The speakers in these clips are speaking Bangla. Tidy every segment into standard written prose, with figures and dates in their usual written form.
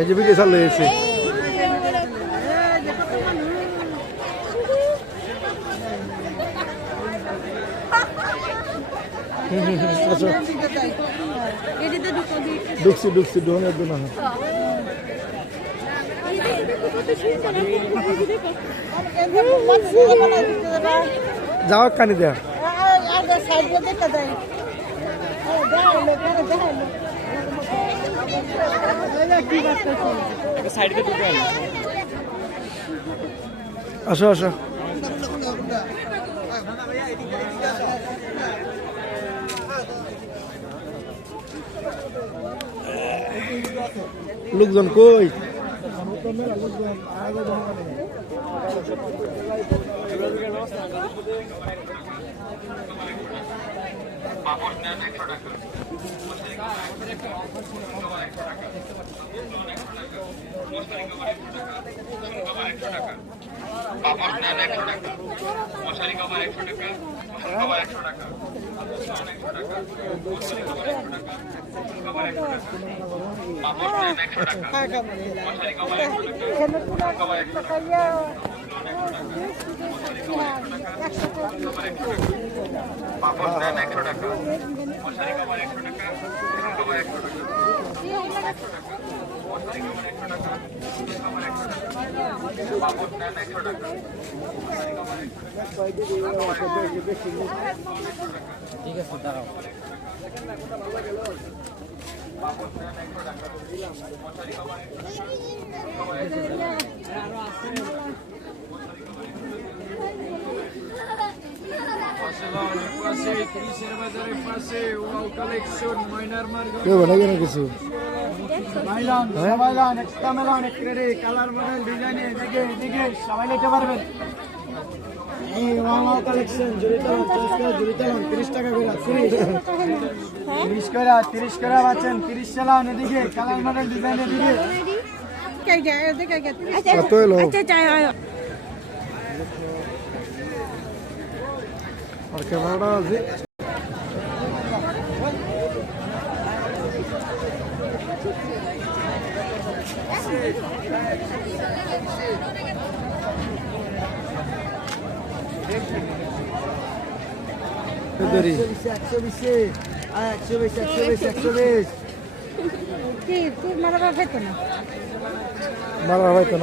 এই যে ভিডিও চালু হয়েছে। ঢুকছি ডোনের দোনা যাও কানি দেয়া আসো আসো লোকজন কই ঠিক আছে দাঁড়াও কিছু কালার মডেল ডিজাইনে দেখে দেখে সবাই নিতে পারবেন। এই ওয়াও কালেকশন জুড়িতাম 30 টাকা করে 30 করে 30 করে আছেন 30 চালান এদিকে কালার মডেল ডিজাইন এদিকে কত হলো? আচ্ছা চাই আর ক্যামেরাটা আছে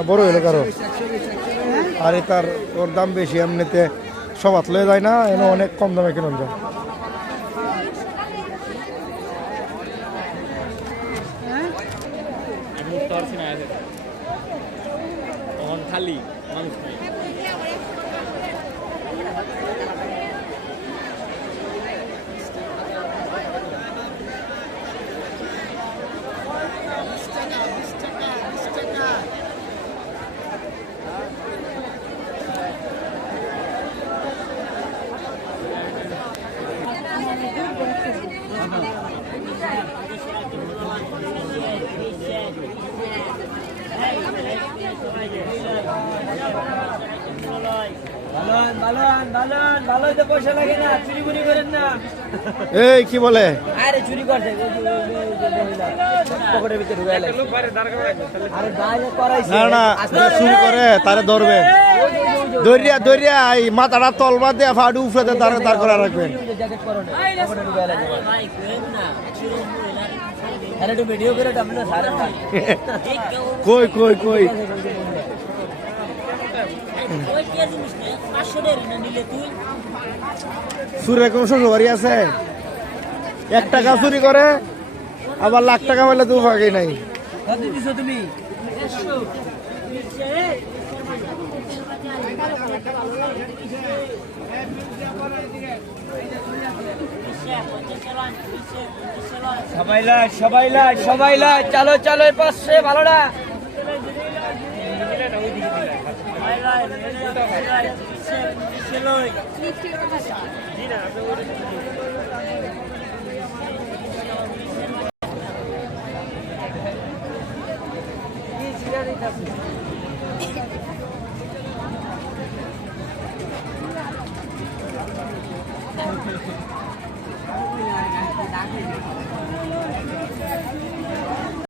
বড় হলো কারো আর তার ওর দাম বেশি এমনিতে সবাত লয়ে যায় না এনে অনেক কম দামে কিনুন যায়। খালি মানুষ এই কি বলে আরে চুরি করছে না না চুরি করে তারে ধরবে দরিয়া দরিয়া এই মাথাটা তলবা দিয়ে ফাড়ু উফরে দাঁড় করে রাখবেন। কই কই কই চুরের কোন শ্বশুর বাড়ি আছে? 1 টাকা চুরি করে আবার লাখ টাকা পেলে তো ফাঁকি নাই। তুমি সবাই লাই চালো চালো এর পাশে ভালো না